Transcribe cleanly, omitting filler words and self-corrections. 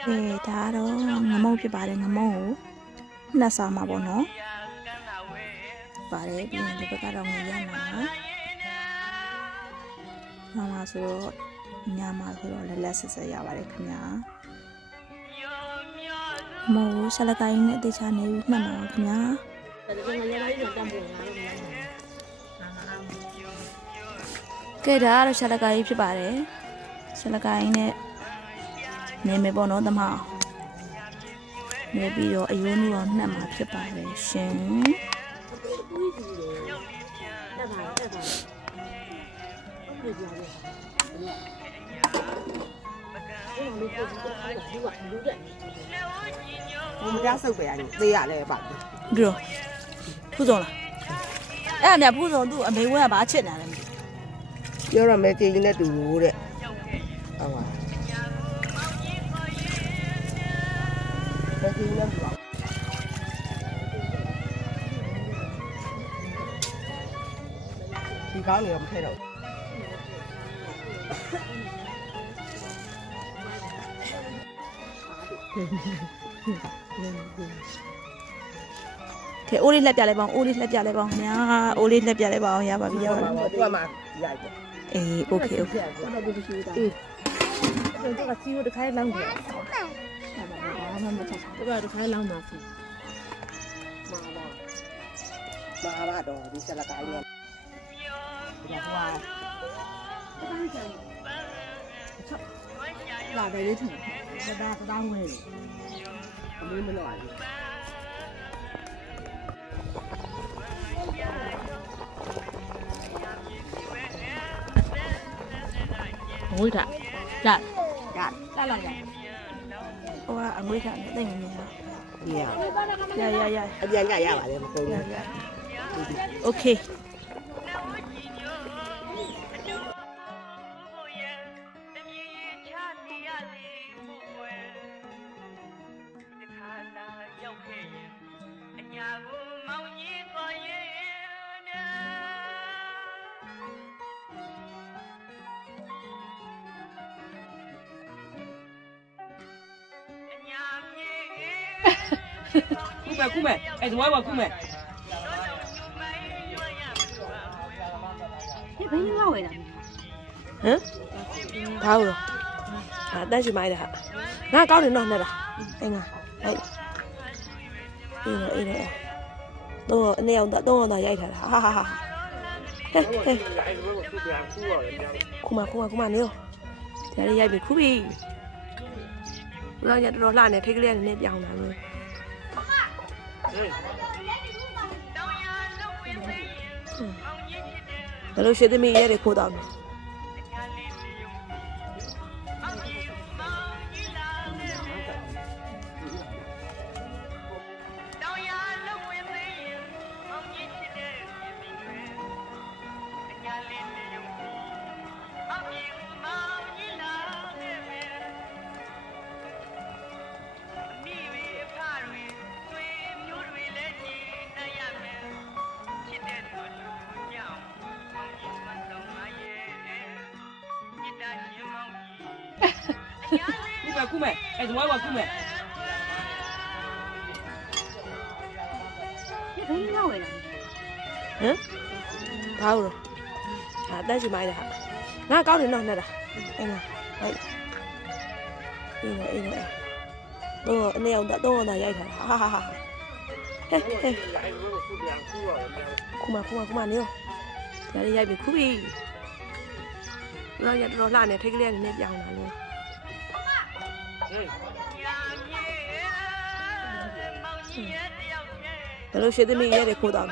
ဒါတော့ငမုံဖြစ်ပါတယ်ငမုံကိုနှစ်စားမှာပေါ့နော်ပါတယ်ပြီးရင်ဒီဘက်ကတော့ငရနာမှာဆိုတော့ညမှာဆိုတော့လက်လက်ဆက်ဆက်ရပါတယ်ခင်ဗျာမောဆလကိုင်းနဲ့တေချာနေပြီးမှတ်ပါခင်ဗျာကဲဒါကတော့ဆလကိုင်းဖြစ်ပါတယ်ဆလကိုင်းနဲ့နေမယ်ပေါ့နော်တမနေပြီးတော့အယိုးနည်းအောင်နှက်မှာဖြစ်ပါတယ်ရှင်我们家收回来的，对呀，来吧。ဒီတော့ဖူးစုံလားအဲ့ဒါမြဖူးစုံသူ့အမေဝဲကဘာချစ်နေလဲ有人没给那堵的，好吧？没给那堵。你刚你要不开了？ကဲအိုးလေးလက်ပြလိုက်ပါအောင်အိုးလေးလက်ပြလိုက်ပါအောင်ညာအိုးလေးလက်ပြလိုက်ပါအောင်ရပါပြီရပါပြီ我嘛，来的。အေးโอเคโอเค这个鸡肉得开冷的。这个得开冷嘛是。麻辣的，你下来干的。哇！辣的也挺，不大味的，没辣的。ငွေးထားရ来了呀。ဟိုကအငွေးထားနဲ့တိတ်နေနေတာ呀。呀吧，这不够。โอเค哭没，哎，怎么我哭没？你陪你老回来。ဘာလို့ဟာတန်းရှိမိုင်းတယ်ဟာငါကောင်းတယ်နော်နဲ့လားအေးငါဟဲ့အေးတော့အနေအောင်တော့တော့ရိုက်ထားတာဟာဟဲ့ခုမနေရောဒါလေးရိုက်ပြီခုပြီလောရတော်လှနေထိတ်ကလေးနဲ့ပြောင်းတာလို့ဘယ်လိုရှိသမီးရဲတွေခိုးတော့哭没，哎，怎么我哭没？你陪你老回来。ဘာလို့ဟာတန်းရှိမိုင်းတယ်ဟာငါကောင်းတယ်နော်နဲ့လားအေးငါဟဲ့အေးတော့အနေအောင်တော့ရိုက်ထားတာဟာဟဲ့ခုမနေရောဒါလေးရိုက်ပြီခုပြီလောရတော်လှနေထိတ်ကလေးနဲ့ပြောင်းတာလို့ဘယ်လိုရှိသမီးရဲတွေခိုးတော့